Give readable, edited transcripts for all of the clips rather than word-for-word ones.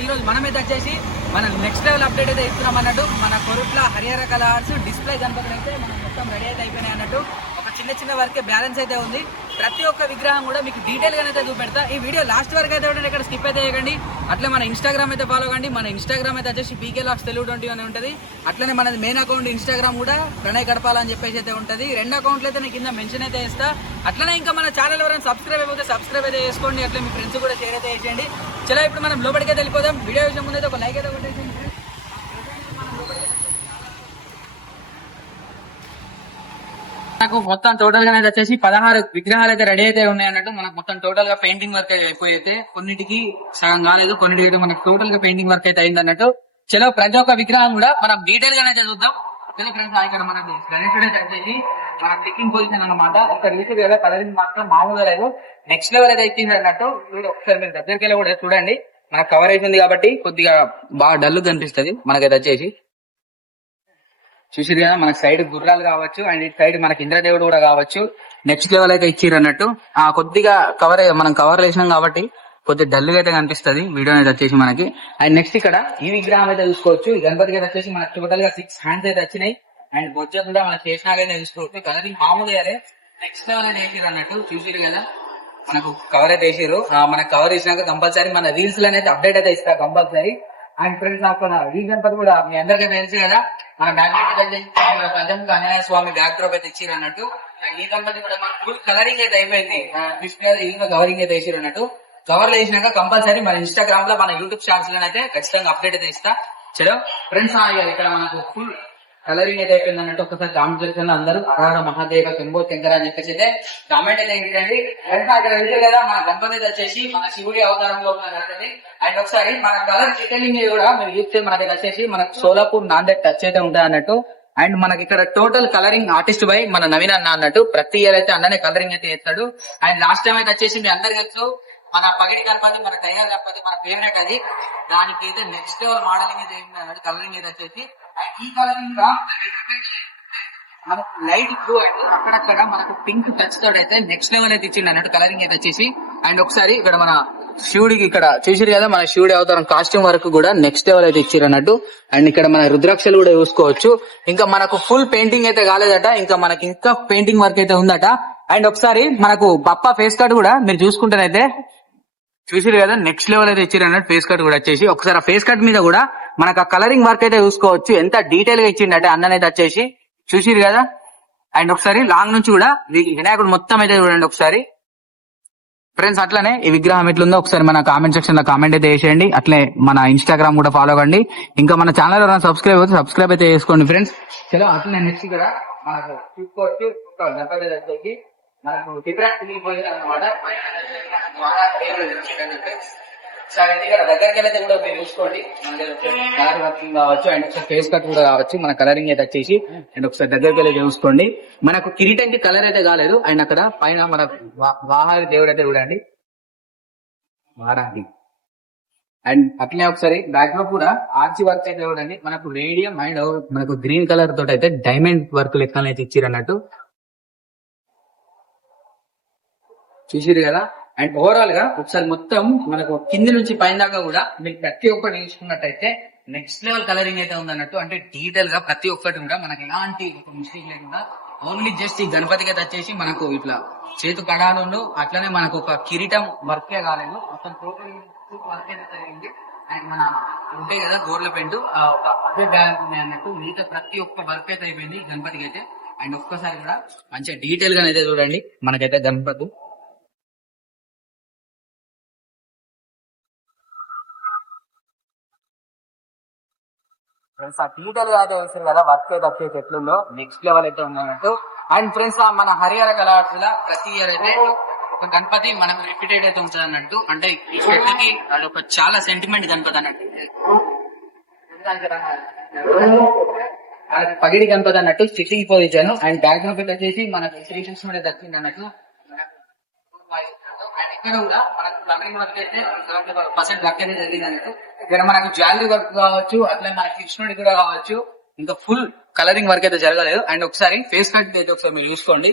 ఈ రోజు మనమైతే వచ్చేసి మన నెక్స్ట్ లెవెల్ అప్డేట్ అయితే ఇస్తున్నాం అన్నట్టు. మన కొరుట్ల హరిహర కలర్స్ డిస్ప్లే గణపతులు అయితే మనం మొత్తం రెడీ అయితే అయిపోయినాయి అన్నట్టు. ఒక చిన్న వర్క్ బ్యాలెన్స్ అయితే ఉంది. ప్రతి ఒక్క విగ్రహం కూడా మీకు డీటెయిల్ గా అయితే చూపెడతా. ఈ వీడియో లాస్ట్ వరకు అయితే ఉంటే ఇక్కడ స్కిప్ అయితే చేయకండి. అట్లే మన ఇన్స్టాగ్రామ్ అయితే ఫాలో కండి. మన ఇన్స్టాగ్రామ్ అయితే వచ్చేసి పీకే లాక్స్ తెలుగు 20 అని ఉంటుంది. అట్లనే మనది మెయిన్ అకౌంట్ ఇన్స్టాగ్రామ్ కూడా ప్రణయ్ గడపాలని చెప్పేసి అయితే ఉంటుంది. 2 అకౌంట్లు అయితే నేను కింద మెన్షన్ అయితే చేస్తా. అట్లనే ఇంకా మన ఛానల్ ఎవరైనా సబ్స్క్రైబ్ అయిపోతే సబ్స్క్రైబ్ అయితే చేసుకోండి. అట్లే మీ ఫ్రెండ్స్ కూడా షేర్ అయితే చేయండి. చలో ఇప్పుడు మనం లోపలికి వెళ్ళిపోదాం. వీడియో విషయం ముందు అయితే ఒక లైక్ అయితే కొట్టేసి నాకు మొత్తం టోటల్ గా వచ్చేసి 16 విగ్రహాలు అయితే రెడీ అయితే ఉన్నాయి అన్నట్టు. మనకు మొత్తం టోటల్ గా పెయింటింగ్ వర్క్ అయిపోయి అయితే కొన్నిటికి సగం కాలేదు, కొన్నిటికి అయితే మనకు టోటల్ గా పెయింటింగ్ వర్క్ అయితే అయింది అన్నట్టు. చలో ప్రతి ఒక్క విగ్రహం కూడా మనం డీటెయిల్ గానే చూద్దాం. చలో ఫ్రెండ్స్, ఇక్కడ మనకి గణేశుడు అయితే వచ్చేసి మన క్లికింగ్ పొజిషన్ అన్నమాట. ఇక్కడ రీసెంట్ గా కలరింగ్ మాత్రం మామూలుగా లేదు, నెక్స్ట్ లెవెల్ అయితే ఇచ్చింది అన్నట్టు. ఒకసారి మీరు దగ్గరికి వెళ్ళి కూడా చూడండి. మనకు కవరేజ్ ఉంది కాబట్టి కొద్దిగా బాగా డల్ కనిపిస్తుంది మనకైతే వచ్చేసి. చూసిరు కదా, మనకి సైడ్ గుర్రాలు కావచ్చు అండ్ ఇటు సైడ్ మనకి ఇంద్రదేవుడు కూడా కావచ్చు. నెక్స్ట్ లెవెల్ అయితే ఇచ్చిర్రు అన్నట్టు. కొద్దిగా మనం కవర్ వేసినాం కాబట్టి కొద్దిగా డల్ గా అయితే కనిపిస్తుంది వీడియో అయితే వచ్చేసి మనకి. అండ్ నెక్స్ట్ ఇక్కడ ఈ విగ్రహం అయితే చూసుకోవచ్చు. ఈ గణపతికి అయితే వచ్చేసి మనకి టోటల్ గా 6 హ్యాండ్స్ అయితే వచ్చినాయి. అండ్ బొజ్జ కూడా మన చేసినాకైతే చూసుకోవచ్చు. కలరింగ్ మామూలుగా నెక్స్ట్ లెవెల్ అయితే వేసిరు అన్నట్టు. చూసిరు కదా, మనకు కవర్ అయితే వేసిరు. మనకు కవర్ వేసినాక కంపల్సరీ మన రీల్స్ లో అయితే అప్డేట్ అయితే ఇస్తారు కంపల్సరీ. అండ్ ఫ్రెండ్స్, నాకు ఈ గణపతి కూడా మీ అందరికీ తెలుసు కదా, మన పంచముఖ ఆంజనేయ స్వామి బ్యాక్ డ్రాప్ అయితే ఇచ్చిరు అన్నట్టు. ఈ గణపతి కూడా మన ఫుల్ కలరింగ్ అయితే అయిపోయింది. కవరింగ్ అయితే వేసిరు అన్నట్టు. కవర్ లో వేసినాక కంపల్సరీ మన ఇన్స్టాగ్రామ్ లో మన యూట్యూబ్ ఛానల్స్ లో అయితే ఖచ్చితంగా అప్డేట్ అయితే ఇస్తా. చలో ఫ్రెండ్స్, ఇక్కడ మనకు ఫుల్ కలరింగ్ అయితే అయిపోయింది అన్నట్టు. ఒకసారి కామెంట్ సెక్షన్ లో అందరూ అరార మహాదేవ కెంబో శంకర అని చెప్పేసి అయితే కామెంట్ అయితే ఏంటండి. ఇక్కడ వెళ్తే కదా మన గణపతి అయితే వచ్చేసి మన శివుడి అవతారంలో గణపతి. అండ్ ఒకసారి మన కలర్ డీటెయిలింగ్ కూడా మీరు చూస్తే మనకి వచ్చేసి మనకు సోలాపూర్ నాందేడ్ టచ్ అయితే ఉంటాయి అన్నట్టు. అండ్ మనకి ఇక్కడ టోటల్ కలరింగ్ ఆర్టిస్ట్ బై మన నవీన్ అన్న అన్నట్టు. ప్రతి ఇయర్ అయితే అన్ననే కలరింగ్ అయితే చేస్తాడు. అండ్ లాస్ట్ టైం అయితే వచ్చేసి మీ అందరికి వచ్చు మన పగిడి గణపతి, మన టైగర్ గణపతి మన ఫేవరెట్ అది. దానికి అయితే నెక్స్ట్ లెవెల్ మోడలింగ్ అయితే అన్నట్టు కలరింగ్ అయితే వచ్చేసి. అండ్ ఈ కలరింగ్ మనకు లైట్ బ్లూ అండ్ అక్కడక్కడ మనకు పింక్ టచ్ తోడు అయితే నెక్స్ట్ లెవెల్ అయితే ఇచ్చింది అన్నట్టు కలరింగ్ అయితే వచ్చేసి. అండ్ ఒకసారి ఇక్కడ మన శివుడికి ఇక్కడ చూసిరు కదా, మన శివుడి అవతారం కాస్ట్యూమ్ వరకు కూడా నెక్స్ట్ లెవెల్ అయితే ఇచ్చారు అన్నట్టు. అండ్ ఇక్కడ మన రుద్రాక్షలు కూడా చూసుకోవచ్చు. ఇంకా మనకు ఫుల్ పెయింటింగ్ అయితే కాలేదట, ఇంకా మనకి ఇంకా పెయింటింగ్ వర్క్ అయితే ఉందట. అండ్ ఒకసారి మనకు బప్పా ఫేస్ కట్ కూడా మీరు చూసుకుంటేనైతే చూసిరు కదా, నెక్స్ట్ లెవెల్ అయితే ఇచ్చారు అన్నట్టు. ఫేస్ కట్ కూడా వచ్చేసి ఒకసారి ఆ ఫేస్ కట్ మీద కూడా మనకు ఆ కలరింగ్ వర్క్ అయితే చూసుకోవచ్చు. ఎంత డీటెయిల్ గా ఇచ్చిండటే అన్ననైతే వచ్చేసి. చూసిరు కదా. అండ్ ఒకసారి లాంగ్ నుంచి కూడా వినాయకుడు మొత్తం అయితే చూడండి ఒకసారి ఫ్రెండ్స్. అట్లనే ఈ విగ్రహం ఎట్లుందో ఒకసారి మన కామెంట్ సెక్షన్ లో కామెంట్ అయితే చేసేయండి. అట్లే మన ఇన్స్టాగ్రామ్ కూడా ఫాలో కండి. ఇంకా మన ఛానల్ ఎవరైనా సబ్స్క్రైబ్ అయితే సబ్స్క్రైబ్ అయితే చేసుకోండి ఫ్రెండ్స్. చలో అట్లనే నెక్స్ట్ ఇక్కడ మనకు చూసుకోవచ్చు మనకు డిఫరెంట్ అనమాట. సరే, ఇక్కడ దగ్గరికి అయితే కూడా మీరు చూసుకోండి. కలర్ వర్కింగ్ కావచ్చు అండ్ ఒకసారి ఫేస్ కట్ కూడా కావచ్చు. మన కలరింగ్ అయితే వచ్చేసి అండ్ ఒకసారి దగ్గరికి వెళ్ళి చూసుకోండి. మనకు కిరీటంకి కలర్ అయితే కాలేదు. అండ్ అక్కడ పైన మన వాహారి దేవుడు అయితే చూడండి, వారాహి. అండ్ అట్లనే ఒకసారి బ్యాక్ డ్రాప్ కూడా ఆర్చి వర్క్ అయితే చూడండి. మనకు రేడియం అండ్ మనకు గ్రీన్ కలర్ తోటి అయితే డైమండ్ వర్క్ లెక్కన అయితే ఇచ్చిరు అన్నట్టు. చూసిరు కదా. అండ్ ఓవరాల్ గా ఒకసారి మొత్తం మనకు కింది నుంచి పైన దాకా కూడా మీకు ప్రతి ఒక్కటి చూసుకున్నట్టయితే నెక్స్ట్ లెవెల్ కలరింగ్ అయితే ఉందన్నట్టు. అంటే డీటెయిల్ గా ప్రతి ఒక్కటి కూడా మనకి ఎలాంటి ఒక మిస్టేక్ లేకుండా ఓన్లీ జస్ట్ ఈ గణపతికి అయితే వచ్చేసి మనకు ఇట్లా చేతు కడాలు అట్లనే మనకు ఒక కిరీటం వర్కే కాలేదు, మొత్తం టోటల్ వర్క్ అయితే జరిగింది. అండ్ మన ఉంటాయి కదా గోర్ల పెండు ఒక అదే బ్యాలెన్స్ ఉన్నాయి అన్నట్టు. మిగతా ప్రతి ఒక్క వర్క్ అయితే అయిపోయింది గణపతికి అయితే. అండ్ ఒక్కసారి కూడా మంచిగా డీటెయిల్ గా అయితే చూడండి మనకైతే గణపతి. ఫ్రెండ్స్, ఆ డీటెయిల్ గా అయితే తెలుసు కదా వర్క్ అయితే వచ్చేసి ఎట్లుందో నెక్స్ట్ లెవెల్ అయితే ఉన్నట్టు. అండ్ ఫ్రెండ్స్, మన హరిహర కలర్స్ లా ప్రతి ఇయర్ అయితే ఒక గణపతి మనకు రిపీటెడ్ అయితే ఉంటుంది అన్నట్టు. అంటే ఈ చెట్టుకి అది ఒక చాలా సెంటిమెంట్ గణపతి అన్నట్టు. పగిడి గణపతి అన్నట్టు sitting position. And back drop వచ్చేసి మనకు శ్రీకృష్ణ కూడా దక్కింది అన్నట్టు. ఇక్కడ కూడా మనకు కలరింగ్ వర్క్ అయితే 70% వర్క్ అనేది జరిగింది అన్నట్టు. ఇక్కడ మనకు జ్యువెలరీ వర్క్ కావచ్చు, అట్లా మన కృష్ణుడి కూడా కావచ్చు, ఇంకా ఫుల్ కలరింగ్ వర్క్ అయితే జరగలేదు. అండ్ ఒకసారి ఫేస్ కట్ అయితే ఒకసారి మీరు చూసుకోండి.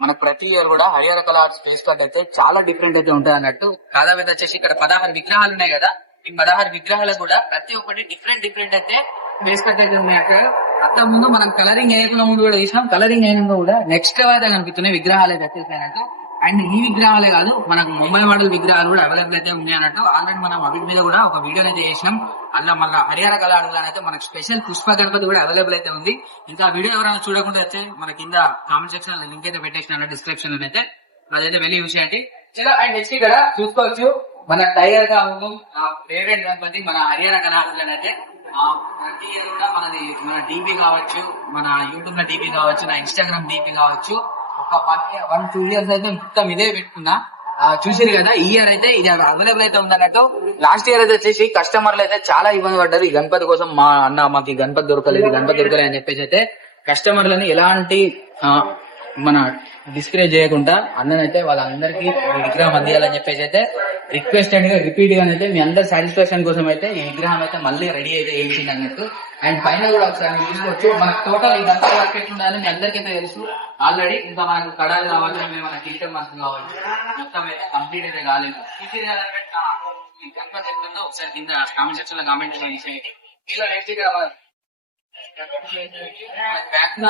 మనకు ప్రతి ఇయర్ కూడా హరిహర కలర్స్ ఫేస్ కట్ అయితే చాలా డిఫరెంట్ అయితే ఉంటాయి అన్నట్టు. కాదా వచ్చేసి ఇక్కడ 16 విగ్రహాలు ఉన్నాయి కదా, ఈ 16 విగ్రహాలు కూడా ప్రతి ఒక్కటి డిఫరెంట్ డిఫరెంట్ అయితే ఫేస్ కట్ అయితే ఉన్నాయి. అక్కడ అంత ముందు మనం కలరింగ్ వేయకుండా ముందు కూడా చూసినాం. కలరింగ్ అయినా కూడా నెక్స్ట్ అయితే కనిపిస్తున్నాయి విగ్రహాలు అయితే వచ్చేసాయన్నట్టు. అండ్ ఈ విగ్రహాలే కాదు, మనకు ముంబై మోడల్ విగ్రహాలు కూడా అవైలబుల్ అయితే ఉన్నాయి అన్నట్టు. ఆల్రెడీ మనం వాటి మీద కూడా ఒక వీడియో అయితే చేసినాం. అలా మళ్ళీ హరియాణ కళాకారులు అయితే మనకు స్పెషల్ పుష్ప గణపతి కూడా అవైలబుల్ అయితే ఉంది. ఇంకా వీడియో ఎవరైనా చూడకుండా అయితే మన కింద కామెంట్ సెక్షన్ లో లింక్ అయితే పెట్టేసిన డిస్క్రిప్షన్ లో అయితే అదైతే వెళ్ళి యూస్ చేయండి. చలో అండ్ నెక్స్ట్ ఇక్కడ చూసుకోవచ్చు మన టైగర్ గా ఫేవరెట్ గణపతి మన హరియాణ కళాకారులు అయితే ప్రతి ఇయర్ కూడా మన డీపీ కావచ్చు, మన యూట్యూబ్ లో డీపీ కావచ్చు, నా ఇన్స్టాగ్రామ్ డీపీ కావచ్చు, ఒక 1-2 years అయితే మొత్తం ఇదే పెట్టుకున్నా. చూసారు కదా, ఈ ఇయర్ అయితే ఇది అవైలబుల్ అయితే ఉందన్నట్టు. లాస్ట్ ఇయర్ అయితే వచ్చేసి కస్టమర్లు అయితే చాలా ఇబ్బంది పడ్డారు. ఈ గణపతి కోసం మా అన్న మాకు గణపతి దొరకలేదు అని చెప్పేసి అయితే కస్టమర్లని ఎలాంటి మన డిస్కరేజ్ చేయకుండా అన్ననైతే వాళ్ళందరికీ విగ్రహం అందియాలని చెప్పేసి అయితే రిక్వెస్టెడ్ గా రిపీట్ గా అయితే మీ అందరి సాటిస్ఫాక్షన్ కోసం అయితే ఈ విగ్రహం అయితే మళ్ళీ రెడీ అయితే చేసింది అన్నట్టు. అండ్ పైన కూడా ఒకసారి చూసుకోవచ్చు మనకు టోటల్ ఇదంతా వర్క్ ఎట్లుండాలని మీ అందరికైతే తెలుసు ఆల్రెడీ. ఇంకా మనకు కడాలు కావాలి, మన టీచర్ మనకు కావాలి, మొత్తం అయితే కంప్లీట్ అయితే కాలేదు. ఈ గణపతి ఎట్లుందో ఒకసారి కింద కామెంట్ సెక్షన్ లో కామెంట్ చేయండి. ఇలా నెక్స్ట్ ఇక్కడ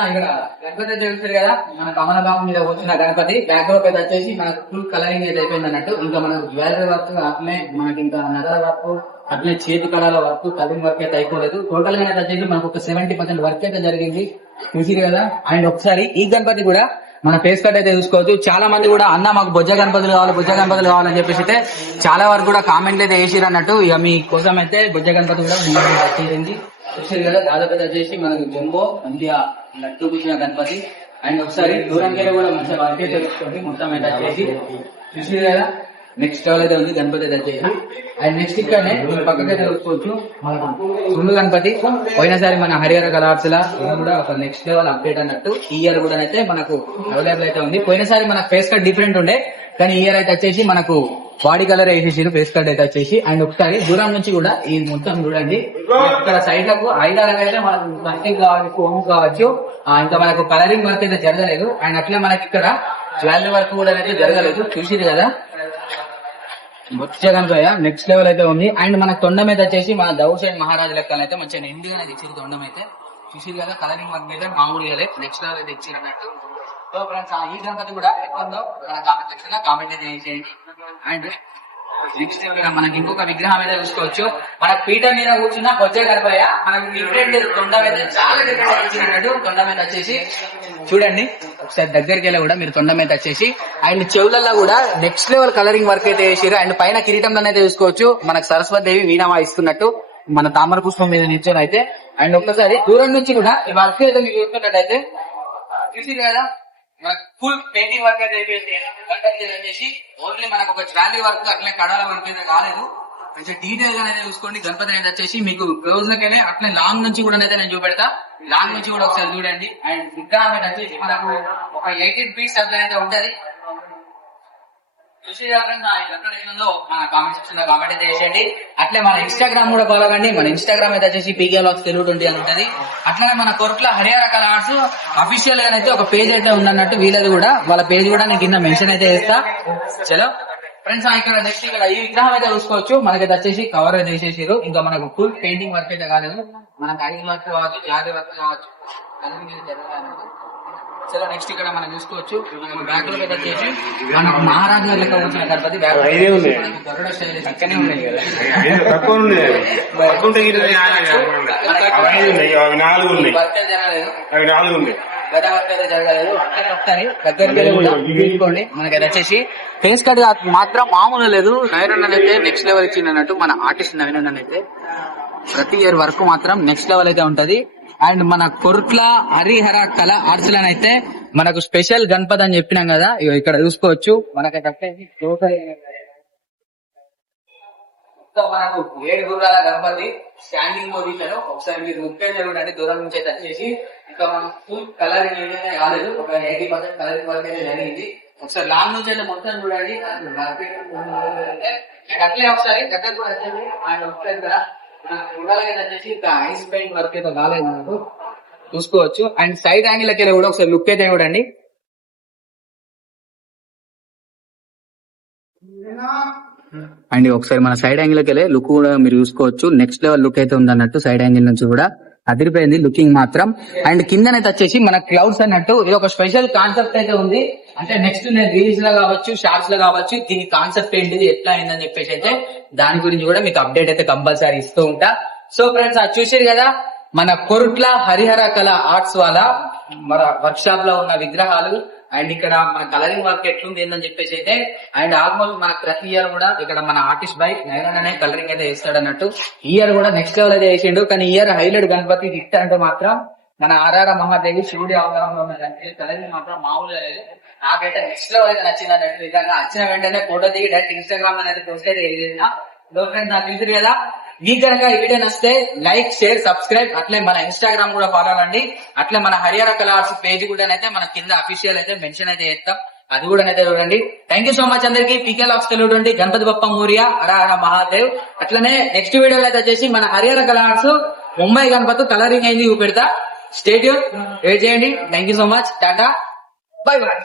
ఇక్కడ గణపతి అయితే చూస్తారు కదా, మన కమలబాబు మీద వచ్చిన గణపతి బ్యాక్ డ్రాప్ అయితే వచ్చేసి మనకు ఫుల్ కలరింగ్ అయితే అయిపోయింది అన్నట్టు. ఇంకా మనకు జ్యువెలరీ వర్క్ అట్లే మనకి ఇంకా నగల వర్క్ అట్లే చేతి కళల వర్క్ కలరింగ్ వర్క్ అయితే అయిపోలేదు. టోటల్ గా అయితే వచ్చేసి మనకు ఒక 70% వర్క్ అయితే జరిగింది చూసి కదా. అండ్ ఒకసారి ఈ గణపతి కూడా మన ఫేస్ కట్ అయితే చూసుకోవచ్చు. చాలా మంది కూడా అన్న మాకు బొజ్జ గణపతులు కావాలని చెప్పేసి అయితే చాలా వరకు కూడా కామెంట్లు అయితే వేసిరు అన్నట్టు. ఇక మీ కోసం అయితే బొజ్జ గణపతి కూడా వచ్చేసింది చూసారు కదా. దాదాపు వచ్చేసి మనకు జంబో మంచిగా లట్టు కూర్చున్న గణపతి. అండ్ ఒకసారి దూరంగా కూడా మంచిగా వర్క్ అయితే తెలుసుకోండి మొత్తం అయితే వచ్చేసి చూసారు కదా. నెక్స్ట్ లెవెల్ అయితే ఉంది గణపతి అయితే వచ్చేసి. అండ్ నెక్స్ట్ ఇక్కడనే పక్కకి తెలుసుకోవచ్చు మనకు సుండు గణపతి. పోయినసారి మన హరిహర కళార్సుల ఇది కూడా ఒక నెక్స్ట్ లెవెల్ అప్డేట్ అన్నట్టు. ఈ ఇయర్ కూడా అయితే మనకు అవైలబుల్ అయితే ఉంది. పోయినసారి మనకు ఫేస్ కట్ డిఫరెంట్ ఉండే, కానీ ఈ ఇయర్ అయితే వచ్చేసి మనకు బాడీ కలర్ వేసేసి ఫేస్ కట్ అయితే వచ్చేసి. అండ్ ఒకసారి దూరం నుంచి కూడా ఈ మొత్తం చూడండి, ఇక్కడ సైడ్ లకు ఐదారు అయితే మనకు ప్లాస్టిక్ కావచ్చు, ఫోమ్ కావచ్చు, ఇంకా మనకు కలరింగ్ వర్క్ అయితే జరగలేదు. అండ్ అట్లే మనకి ఇక్కడ జ్యువెలరీ వర్క్ కూడా అయితే జరగలేదు చూసిరు కదా. వచ్చేదనుకోయా నెక్స్ట్ లెవెల్ అయితే ఉంది. అండ్ మనకు తొండం అయితే వచ్చేసి మన దౌడ్ సైడ్ మహారాజు లెక్కలు అయితే మంచిగా నిండుగా ఇచ్చారు తొండం అయితే చూసిరు కదా. కలరింగ్ వర్క్ అయితే మామూలుగా నెక్స్ట్ లెవెల్ అయితే ఇచ్చారు అన్నట్టు. సో ఫ్రెండ్స్ ఈ గణపతి కూడా ఎక్కడుందో మన కామెంట్ సెక్షన్ లో కామెంట్ అయితే చేయండి. అండ్ నెక్స్ట్ మనకి ఇంకొక విగ్రహం అయితే చూసుకోవచ్చు. మన పీఠ మీద కూర్చున్న బొజ్జ గణపయ్య మనకి డిఫరెంట్ తొండం అయితే చాలా డిఫరెంట్ ఇచ్చినట్టు. తొండం అయితే వచ్చేసి చూడండి ఒకసారి దగ్గరికి వెళ్ళి కూడా మీరు తొండం అయితే వచ్చేసి. అండ్ చెవులలో కూడా నెక్స్ట్ లెవెల్ కలరింగ్ వర్క్ అయితే చేసారు. అండ్ పైన కిరీటంలో అయితే చూసుకోవచ్చు మనకు సరస్వతి దేవి వీణ వాయిస్తున్నట్టు మన తామర పుష్పం మీద నిల్చొని అయితే. అండ్ ఒక్కసారి దూరం నుంచి కూడా ఈ వర్క్ అయితే మీరు చూస్తున్నట్టయితే చూసి కదా మనకు ఫుల్ పెయింటింగ్ వర్క్ అయితే అయిపోయింది. వచ్చేసి ఓన్లీ మనకు ఒక జ్యువెలరీ వర్క్ అట్లే కడాల వర్క్ అయితే కాలేదు. కొంచెం డీటెయిల్ గా చూసుకోండి. గణపతి అనేది వచ్చేసి మీకు క్లోజ్ లకెళ్ళి అట్లే లాంగ్ నుంచి కూడా అయితే నేను చూపెడతా. లాంగ్ నుంచి కూడా ఒకసారి చూడండి. అండ్ విగ్రహం అయితే వచ్చేసి మనకు ఒక 18 feet అయితే ఉంటది చూసి మన కామెంట్ సెక్షన్ లో కామెంట్ అయితే చేసేయండి. అట్లే మన ఇన్స్టాగ్రామ్ కూడా ఫాలో కండి. మన ఇన్స్టాగ్రామ్ అయితే వచ్చేసి పీకే వ్లాగ్స్ తెలుగు 20 అని ఉంటది. అట్లనే మన కొరట్ల హరిహర కళా ఆర్ట్స్ అఫీషియల్ గా అయితే ఒక పేజ్ అయితే ఉందన్నట్టు. వీళ్ళది కూడా వాళ్ళ పేజ్ కూడా నేను కింద మెన్షన్ అయితే చేస్తా. చలో ఫ్రెండ్స్ ఇక్కడ నెక్స్ట్ ఇక్కడ ఈ విగ్రహం అయితే చూసుకోవచ్చు. మనకైతే వచ్చేసి కవర్ అయితే చేసేసారు. ఇంకా మనకు ఫుల్ పెయింటింగ్ వర్క్ అయితే కాలేదు. మనకు ఐదు వర్క్ కావచ్చు, జాతి వర్క్ కావచ్చు, చలో నెక్స్ట్ ఇక్కడ మనం చూసుకోవచ్చు. బ్యాక్ లో వచ్చేసి మనకు మహారాజు గారి లెక్క వచ్చిన గణపతి గరుడ శైలి చక్కనే ఉన్నాయి కదా. జరగలేదు. ఒకసారి దగ్గరికి తీసుకోండి. మనకైతే వచ్చేసి ఫేస్ కట్ మాత్రం మామూలు లేదు. నవీన్ అయితే నెక్స్ట్ లెవెల్ ఇచ్చింది అన్నట్టు. మన ఆర్టిస్ట్ నవీన్ అయితే ప్రతి ఇయర్ వర్క్ మాత్రం నెక్స్ట్ లెవెల్ అయితే ఉంటది. అండ్ మన కొరుట్ల హరిహర కళ ఆర్ట్స్ అయితే మనకు స్పెషల్ గణపతి అని చెప్పినాం కదా. ఇక్కడ చూసుకోవచ్చు మనకైతే మనకు 7 గుర్రాల గణపతి స్టాండింగ్ పొజిషన్. ఒకసారి మీరు ముఖ్య చూడండి దూరం నుంచి అయితే వచ్చేసి. ఇంకా మనం ఫుల్ కలరింగ్ అయితే కాలేదు, ఒక 80% కలరింగ్ వర్క్ అయితే జరిగింది. ఒకసారి లాంగ్ నుంచి అయితే మొత్తం చూడండి. అట్లే ఒకసారి దగ్గర కూడా వచ్చేది. అండ్ ఒకసారి వచ్చేసి ఐస్ పెయింట్ వర్క్ అయితే కాలేదు మనకు చూసుకోవచ్చు. అండ్ సైడ్ యాంగిల్ కి కూడా ఒకసారి లుక్ అయితే చూడండి. అండ్ ఒకసారి మన సైడ్ యాంగిల్ కి వెళ్ళి లుక్ కూడా మీరు చూసుకోవచ్చు. నెక్స్ట్ లెవెల్ లుక్ అయితే ఉంది అన్నట్టు సైడ్ యాంగిల్ నుంచి కూడా అదిరిపోయింది లుకింగ్ మాత్రం. అండ్ కిందనైతే వచ్చేసి మన క్లౌడ్స్ అన్నట్టు ఇది ఒక స్పెషల్ కాన్సెప్ట్ అయితే ఉంది. అంటే నెక్స్ట్ నేను రీల్స్ లో కావచ్చు, షార్ట్స్ లో కావచ్చు, దీని కాన్సెప్ట్ ఏంటిది, ఎట్లా అయిందని చెప్పేసి అయితే దాని గురించి కూడా మీకు అప్డేట్ అయితే కంపల్సరీ ఇస్తూ ఉంటా. సో ఫ్రెండ్స్ అది చూసారు కదా మన కొరుట్ల హరిహర కళ ఆర్ట్స్ వాళ్ళ మన వర్క్ షాప్ లో ఉన్న విగ్రహాలు. అండ్ ఇక్కడ మన కలరింగ్ వర్క్ ఎట్లుంది ఏందని చెప్పేసి అయితే అండ్ ఆల్మోస్ట్ మన ప్రతి ఇయర్ కూడా ఇక్కడ మన ఆర్టిస్ట్ బై నైరానే కలరింగ్ అయితే వేస్తాడు అన్నట్టు. ఈ ఇయర్ కూడా నెక్స్ట్ లెవెల్ అయితే వేసిండు. కానీ ఇయర్ హైలైట్ గణపతి హిట్ అంటే మాత్రం మన ఆర్ఆర్ మహాదేవి శివుడి అవతారంలో ఉన్నదంటే కలరింగ్ మాత్రం మామూలుగా లేదు. నాకైతే నెక్స్ట్ లెవెల్ అయితే నచ్చింది అన్నట్టు. విధంగా వచ్చిన వెంటనే ఫోటో దిగి డైరెక్ట్ ఇన్స్టాగ్రామ్ అనేది పోస్ట్ అయితే వేసేసిన. నాకు చూసారు కదా. మీకు కనుక ఈ వీడియో నచ్చితే లైక్, షేర్, సబ్స్క్రైబ్, అట్లే మన ఇన్స్టాగ్రామ్ కూడా ఫాలో అవ్వండి. అట్లే మన హరిహర కళార్స్ పేజ్ కూడా అయితే మన కింద అఫీషియల్ అయితే మెన్షన్ అయితే చేస్తాం, అది కూడా అయితే చూడండి. థ్యాంక్ యూ సో మచ్ అందరికి. పీకే లాక్స్ తెలుగుండి గణపతి బప్ప మోరియా, హర హర మహాదేవ్. అట్లనే నెక్స్ట్ వీడియోలో అయితే వచ్చేసి మన హరిహర కళార్స్ ముంబై గణపతి కలరింగ్ అయింది చూపెడతా. స్టే ట్యూన్, వెయిట్ చేయండి. Thank you so much. Tata, by by.